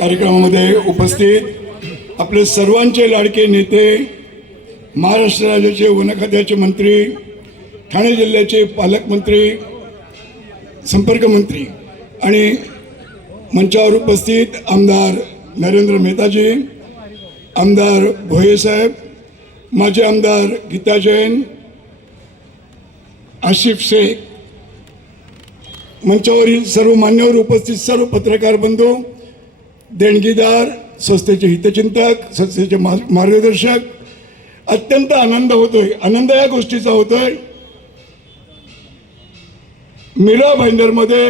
कार्यक्रमामध्ये उपस्थित आपले सर्वांचे लाडके नेते, महाराष्ट्र राज्याचे वन खात्याचे मंत्री, ठाणे जिल्ह्याचे पालकमंत्री, संपर्क मंत्री आणि मंचावर उपस्थित आमदार नरेंद्र मेहताजी, आमदार भोये साहेब, माजी आमदार गीता जैन, आशिफ शेख, मंचावरील सर्व मान्यवर, उपस्थित सर्व पत्रकार बंधू, देणगीदार, संस्थेचे हितचिंतक, संस्थेचे मार्गदर्शक, अत्यंत आनंद होतोय. आनंद या गोष्टीचा होतोय, मीरा भाईंदरमध्ये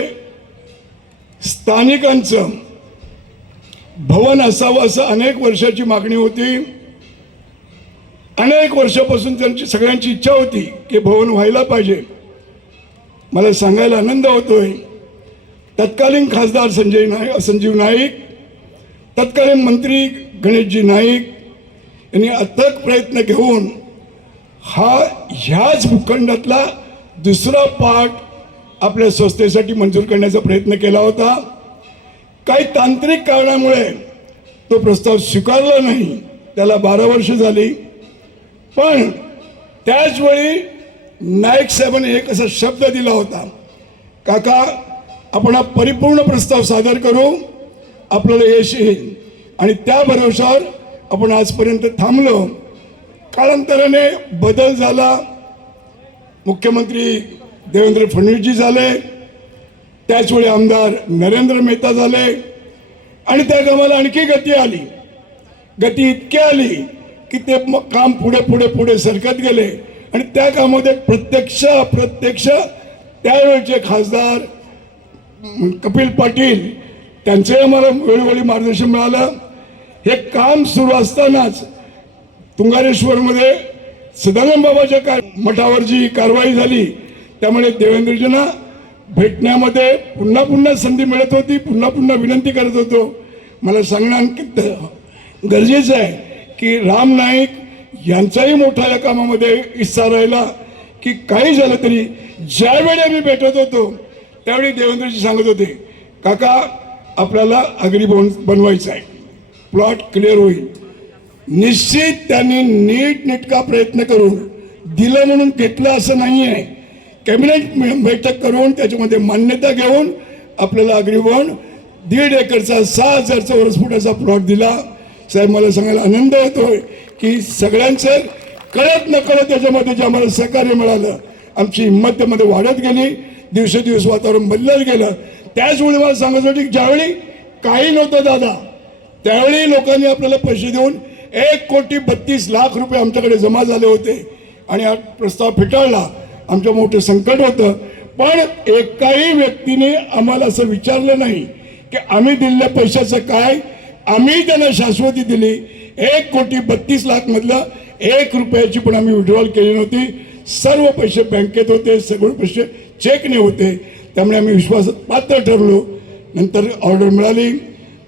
स्थानिकांचं भवन असावं असं अनेक वर्षाची मागणी होती. अनेक वर्षापासून त्यांची सगळ्यांची इच्छा होती की भवन व्हायला पाहिजे. मला सांगायला आनंद होतोय, तत्कालीन खासदार संजीव नाईक, तत्कालीन मंत्री गणेशजी नाईक यांनी अथक प्रयत्न घेऊन ह्याच भूखंडातला दुसरा पार्ट आपल्या संस्थेसाठी मंजूर करण्याचा प्रयत्न केला होता. काही तांत्रिक कारणामुळे तो प्रस्ताव स्वीकारला नाही. त्याला 12 वर्ष झाली. पण त्याचवेळी नाईक साहेबांनी एक असा शब्द दिला होता, काका आपण हा परिपूर्ण प्रस्ताव सादर करू, आपल्याला यश येईल. आणि त्या भरोशावर आपण आजपर्यंत थांबलो. कालांतराने बदल झाला, मुख्यमंत्री देवेंद्र फडणवीसजी झाले, त्याचवेळी आमदार नरेंद्र मेहता झाले आणि त्या कामाला आणखी गती आली. गती इतकी आली की ते काम पुढे पुढे पुढे सरकत गेले आणि त्या कामामध्ये प्रत्यक्ष अप्रत्यक्ष त्यावेळचे खासदार कपिल पाटील त्यांचे आम्हाला वेळोवेळी मार्गदर्शन मिळालं. हे काम सुरू असतानाच तुंगारेश्वरमध्ये सदानंद बाबाच्या मठावर जी कारवाई झाली, त्यामुळे देवेंद्रजींना भेटण्यामध्ये पुन्हा पुन्हा संधी मिळत होती, पुन्हा पुन्हा विनंती करत होतो. मला सांगणं अंकित गरजेचं आहे की राम नाईक यांचाही मोठा या कामामध्ये हिस्सा राहिला की काही झालं तरी ज्यावेळी आम्ही भेटत होतो त्यावेळी देवेंद्रजी सांगत होते, काका आपल्याला आगरी भवन बनवायचं आहे, प्लॉट क्लिअर होईल. निश्चित त्यांनी नीटनेटका प्रयत्न करून दिलं म्हणून घेतलं असं नाही आहे. कॅबिनेट बैठक करून त्याच्यामध्ये मान्यता घेऊन आपल्याला आगरी भवन 1.5 एकरचा 6,000 चौरस फुटाचा प्लॉट दिला. साहेब मला सांगायला आनंद होतोय की सगळ्यांचं कळत नकळत त्याच्यामध्ये जे आम्हाला सहकार्य मिळालं, आमची हिंमत त्यामध्ये वाढत गेली. दिवसेदिवस वातावरण बदलत गेलं. त्याचवेळी मला सांगायचं होतं की ज्यावेळी काही नव्हतं दादा, त्यावेळी लोकांनी आपल्याला पैसे देऊन 1,32,00,000 रुपये आमच्याकडे जमा झाले होते आणि हा प्रस्ताव फेटाळला. आमचं मोठं संकट होतं. पण एकाही व्यक्तीने आम्हाला असं विचारलं नाही की आम्ही दिलेल्या पैशाचं काय. आम्ही त्यांना शाश्वती दिली. 1,32,00,000 मधलं 1 रुपयाची पण आम्ही विड्रॉल केली नव्हती. सर्व पैसे बँकेत होते, सगळे पैसे चेकने होते. त्यामुळे आम्ही विश्वासात पात्र ठरलो. नंतर ऑर्डर मिळाली.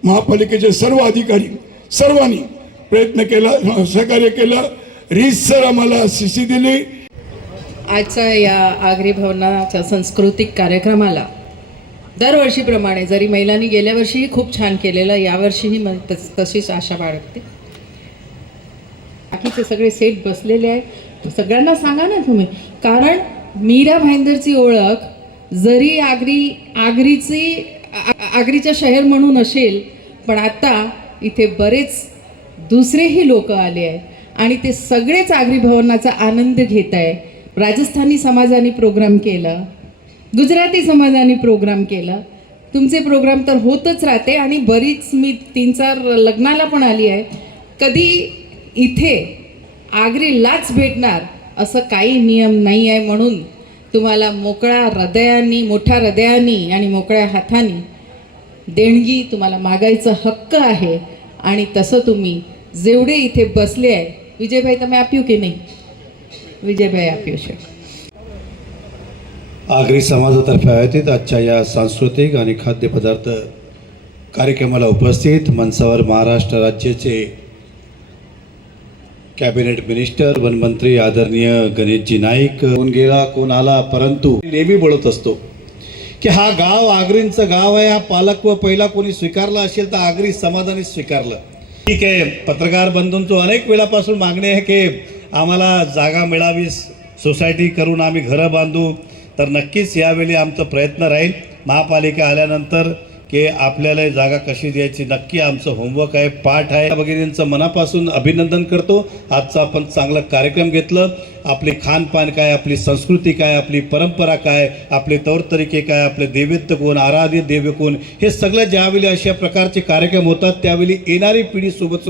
महापालिकेचे सर्व अधिकारी सर्वांनी प्रयत्न केला, सहकार्य केलं. रीतसर आम्हाला CC दिली. आजच्या या आगरी भवनाच्या सांस्कृतिक कार्यक्रमाला दरवर्षीप्रमाणे, जरी महिलांनी गेल्या वर्षीही खूप छान केलेलं, यावर्षीही तशीच आशा बाळगते. बाकीचे सगळे सेट बसलेले आहेत. सगळ्यांना सांगा ना तुम्ही, कारण मीरा भाईंदरची ओळख जरी आगरीच्या शहर म्हणून असेल, पण आता इथे बरेच दुसरेही लोक आले आहे आणि ते सगळेच आगरी भवनाचा आनंद घेत आहे. राजस्थानी समाजाने प्रोग्राम केला, गुजराती समाजाने प्रोग्राम केला. तुमचे प्रोग्राम तर होतच राहते आणि बरीच मी 3-4 लग्नाला पण आली आहे. कधी इथे आगरीलाच भेटणार असं काही नियम नाही आहे. म्हणून तुम्हाला मोठ्या हृदयानी आणि मोकळ्या हातानी देणगी तुम्हाला मागायचा हक्क आहे. आणि तसं तुम्ही जेवढे इथे बसले आहे, विजयभाई तुम्ही आप्यू की नाही? विजयभाई आप्यू शे. आगरी समाजातर्फे आयोजित आजच्या या सांस्कृतिक आणि खाद्यपदार्थ कार्यक्रमाला उपस्थित मंचावर महाराष्ट्र राज्याचे कॅबिनेट मिनिस्टर, वनमंत्री आदरणीय गणेशजी नाईक, कोण गेला कोण आला, परंतु नेहमी बोलत असतो की हा गाव आगरींचं गाव आहे, हा पालकत्व पहिला कोणी स्वीकारला असेल तर आगरी समाजाने स्वीकारलं. ठीक आहे, पत्रकार बंधूंचं अनेक वेळापासून मागणी आहे की आम्हाला जागा मिळावी, सोसायटी करून आम्ही घरं बांधू. तर नक्कीच यावेळी आमचा प्रयत्न राहील महापालिका आल्यानंतर की आपल्याला जागा कशी द्यायची, नक्की आमचं होमवर्क आहे, पाठ आहे. भगिनींचं मनापासून अभिनंदन करतो. आजचा आपण चांगला कार्यक्रम घेतलं. आपली खानपान काय, आपली संस्कृती काय, आपली परंपरा काय, आपले तौर तरीके काय, आपले दैवत्य कोण, आराध्य देव कोण, हे सगळं ज्यावेळी अशा प्रकारचे कार्यक्रम होतात त्यावेळी येणारी पिढी सोबत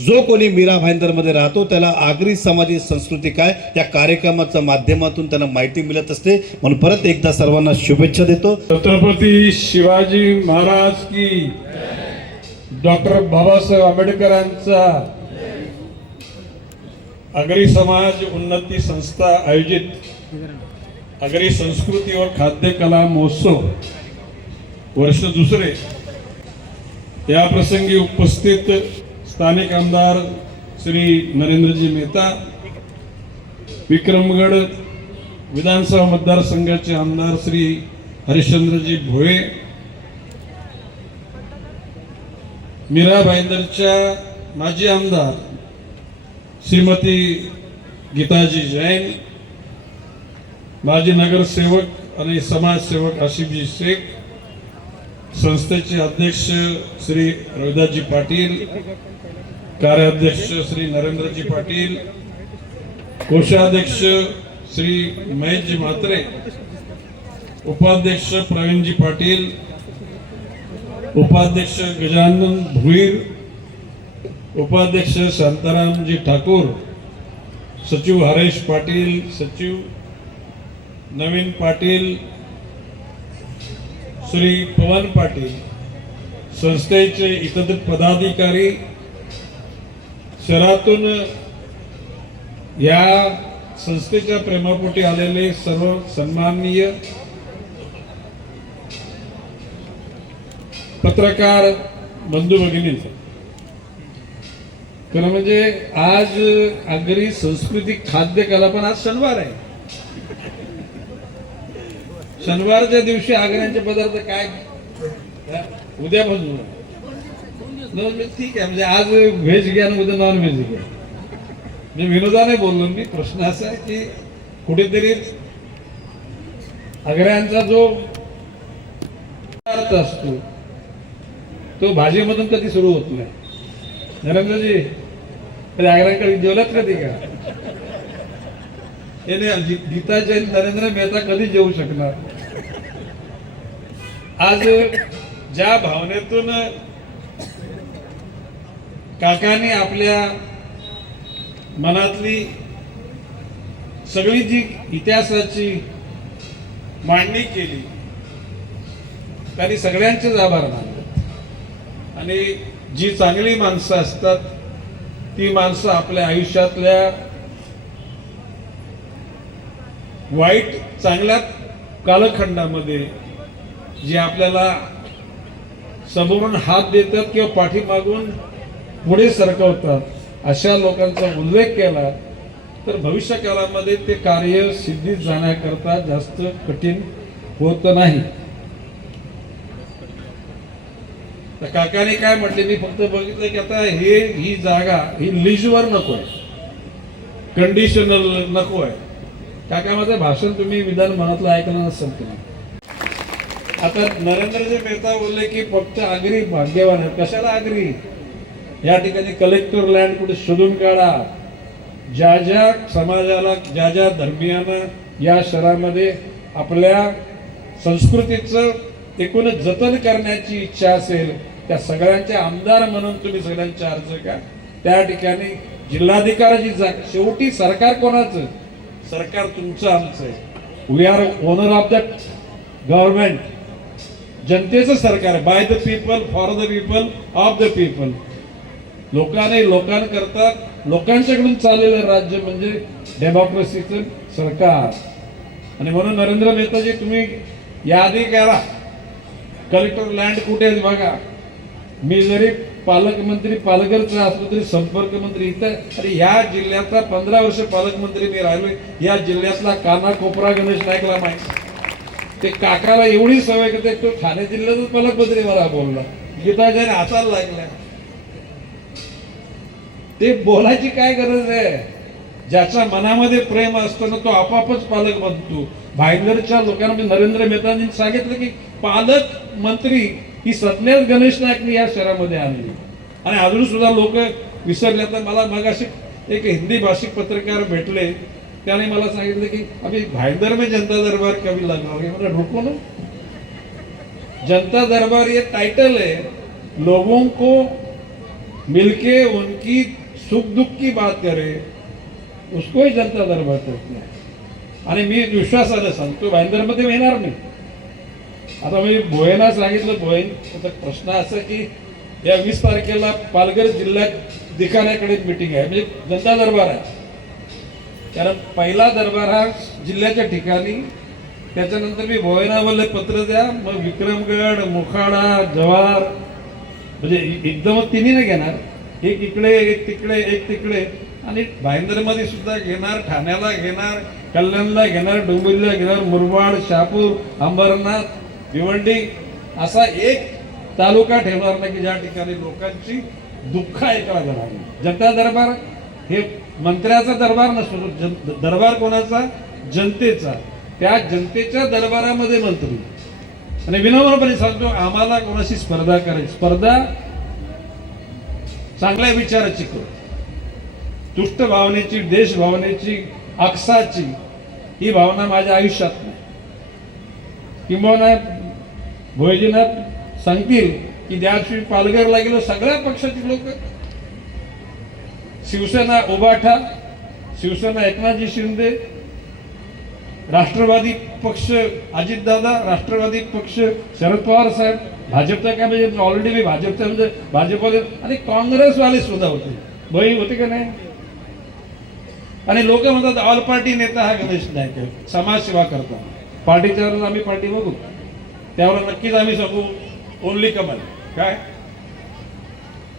जो कोणी मीरा भाईंदरमध्ये राहतो त्याला आगरी समाजी संस्कृती काय या कार्यक्रमाच्या माध्यमातून त्यांना माहिती मिळत असते. म्हणून परत एकदा सर्वांना शुभेच्छा देतो. छत्रपती शिवाजी महाराज की, डॉक्टर बाबासाहेब आंबेडकरांचा आगरी समाज उन्नती संस्था आयोजित आगरी संस्कृती और खाद्य कला महोत्सव वर्ष दुसरे या प्रसंगी उपस्थित स्थानिक आमदार श्री नरेंद्रजी मेहता, विक्रमगड विधानसभा मतदारसंघाचे आमदार श्री हरिश्चंद्रजी भोये, मीरा भाईंदरच्या माजी आमदार श्रीमती गीताजी जैन, माजी नगरसेवक आणि समाजसेवक आशिफजी शेख, संस्थेचे अध्यक्ष श्री रविदासजी पाटील, कार्याध्यक्ष श्री नरेंद्रजी पाटील, कोषाध्यक्ष श्री महेशजी म्हात्रे, उपाध्यक्ष प्रवीणजी पाटील, उपाध्यक्ष गजानन भुईर, उपाध्यक्ष शांतारामजी ठाकूर, सचिव हरेश पाटील, सचिव नवीन पाटील, श्री पवन पाटील, संस्थेचे इतर पदाधिकारी, शहरातून या संस्थेच्या प्रेमापोटी आलेले सर्व सन्माननीय पत्रकार बंधू भगिनी, खरं म्हणजे आज आगरी संस्कृती खाद्य कला, पण आज शनिवार आहे. शनिवारच्या दिवशी आगऱ्यांचे पदार्थ काय, उद्यापासून ठीक आहे. म्हणजे आज व्हेज घ्या आणि उद्या नॉन व्हेज घ्या. म्हणजे विनोदाने बोललो मी. प्रश्न असा आहे की कुठेतरी आगऱ्यांचा जो पदार्थ असतो तो भाजीमधून कधी सुरू होत नाही. नरेंद्रजी कधी आग्र्याकडे जेवलात कधी का? गीता जैन, नरेंद्र मेहता कधी जेवू शकणार? आज ज्या भावनेतून काकांनी आपल्या मनातली सगळी जी इतिहासाची मांडणी केली, त्यांनी सगळ्यांचेच आभार मानले. आणि जी चांगली माणसं असतात ती माणसं आपल्या आयुष्यातल्या वाईट चांगल्या कालखंडामध्ये जी आपल्याला समोरून हात देतात किंवा पाठीमागून पुढे सरकवतात, अशा लोकांचा उल्लेख केला तर भविष्य काळामध्ये ते कार्य सिद्धीत जाण्याकरता जास्त कठीण होत नाही. तर काकाने काय म्हटले, मी फक्त बघितलं की आता ही जागा ही लीजवर नकोय, कंडिशनल नकोय. काका माझं भाषण तुम्ही विधान मनातलं ऐकलं नसेल तुम्ही. आता नरेंद्रजी मेहता बोलले की फक्त आगरी भाग्यवान आहे. कशाला आगरी? या ठिकाणी कलेक्टर लँड कुठे शोधून काढा. ज्या ज्या समाजाला, ज्या ज्या धर्मियांना या शहरामध्ये आपल्या संस्कृतीचं एकूणच जतन करण्याची इच्छा असेल, त्या सगळ्यांचे आमदार म्हणून तुम्ही सगळ्यांचे अर्ज का. त्या ठिकाणी जिल्हाधिकाऱ्याची जागा. शेवटी सरकार कोणाचं? सरकार तुमचं, आमचं आहे. We are owner of the government. जनतेचं सरकार, by the people, for the people, of the people. लोकांनी लोकांकरता, लोकांच्याकडून चाललेलं राज्य म्हणजे डेमोक्रेसीचं सरकार. आणि म्हणून नरेंद्र मेहताजी तुम्ही यादी करा, कलेक्टर लँड कुठे आहे बघा. मी जरी पालकमंत्री पालघरचा असलो तरी संपर्क मंत्री इथं. अरे या जिल्ह्याचा 15 वर्ष पालकमंत्री मी राहिलो. या जिल्ह्यातला कानाकोपरा गणेश नाईकला माहिती. ते काकाला एवढी सवय की तो ठाणे जिल्ह्यातच पालकमंत्री मला बोलला, गीताजयने हसायला लागल्या. ते बोलायची काय गरज आहे? ज्याच्या मनामध्ये प्रेम असतं ना तो आपापच पालक बनतो. भाईंदरच्या लोकांना म्हणजे नरेंद्र मेहतांनी सांगितलं की पालक मंत्री ही संज्ञाच गणेश नाईकने या शहरामध्ये आणली आणि अजून सुद्धा लोक विसरले. तर मला मग असे एक हिंदी भाषिक पत्रकार भेटले, त्याने मला सांगितलं की अभी भाईंदर में जनता दरबार कभी लगा. मतलब रुको ना, जनता दरबार ये टाइटल है, लोगों को मिलके उनकी सुख दुख की बात करे उसको ही जनता दरबार करते हैं. आणि मी विश्वासाने सांगतो भाईंदरमध्ये येणार नाही. आता मी भोयना सांगितलं, भोयनचा प्रश्न असा की या 20 तारखेला पालघर जिल्ह्यात दिखाण्याकडे मीटिंग आहे, म्हणजे जनता दरबार आहे. कारण पहिला दरबार हा जिल्ह्याच्या ठिकाणी, त्याच्यानंतर मी भोयनावरले पत्र द्या, मग विक्रमगड, मोखाडा, जव्हार, म्हणजे एकदमच तिन्ही नाही घेणार, एक इकडे एक तिकडे एक तिकडे, आणि भाईंदरमध्ये सुद्धा घेणार, ठाण्याला घेणार, कल्याणला घेणार, डोंबिवलीला घेणार, मुरबाड, शहापूर, अंबरनाथ, भिवंडी असा एक तालुका ठेवणार नाही की ज्या ठिकाणी लोकांची दुःख ऐकायला जाणार नाही. जनता दरबार हे मंत्र्याचा दरबार नसतो, दरबार कोणाचा? जनतेचा. त्या जनतेच्या दरबारामध्ये मंत्री, आणि विनम्रपणे सांगतो आम्हाला कोणाशी स्पर्धा करायची, स्पर्धा चांगल्या विचाराची करू, तुष्ट भावनेची, देश भावनेची, अक्षाची ही भावना माझ्या आयुष्यात नाही. किंबहुना भोयजींना सांगतील की ज्या दिवशी पालघरला गेलो सगळ्या पक्षाची लोक, शिवसेना उभाठा, शिवसेना एकनाथजी शिंदे, राष्ट्रवादी पक्ष अजितदादा, राष्ट्रवादी पक्ष शरद पवार साहेब, भाजपचा काय म्हणजे ऑलरेडी मी भाजपचा म्हणजे भाजपवाले, आणि काँग्रेसवाले सुद्धा होते. भोई होते का नाही? आणि लोक म्हणतात ऑल पार्टी नेता हा गणेश नाईक आहे, समाजसेवा करता. पार्टीच्या आम्ही पार्टी बघू, त्यावर नक्कीच आम्ही सांगू ओनली कमल. काय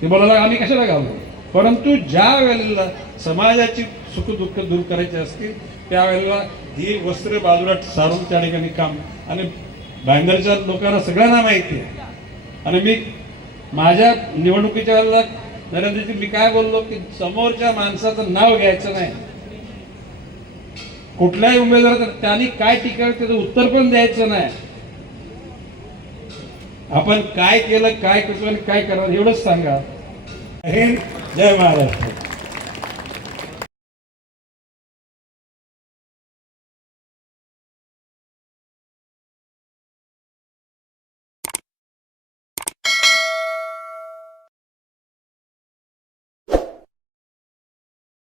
ते बोलायला आम्ही कशाला घालतो? परंतु ज्या वेळेला समाजाची सुखदुःख दूर करायची असतील त्यावेळेला ही वस्त्र बाजूला सारून त्या ठिकाणी काम, आणि भाईंदरच्या लोकांना सगळ्यांना माहिती आहे. आणि मी माझ्या निवडणुकीच्या वेळेला नरेंद्रजी मी काय बोललो की समोरच्या माणसाचं नाव घ्यायचं नाही, कुठल्याही उमेदवार त्यांनी काय टीका त्याचं उत्तर पण द्यायचं नाही. आपण काय केलं, काय करतो आणि काय करणार एवढंच सांगा. जय महाराष्ट्र.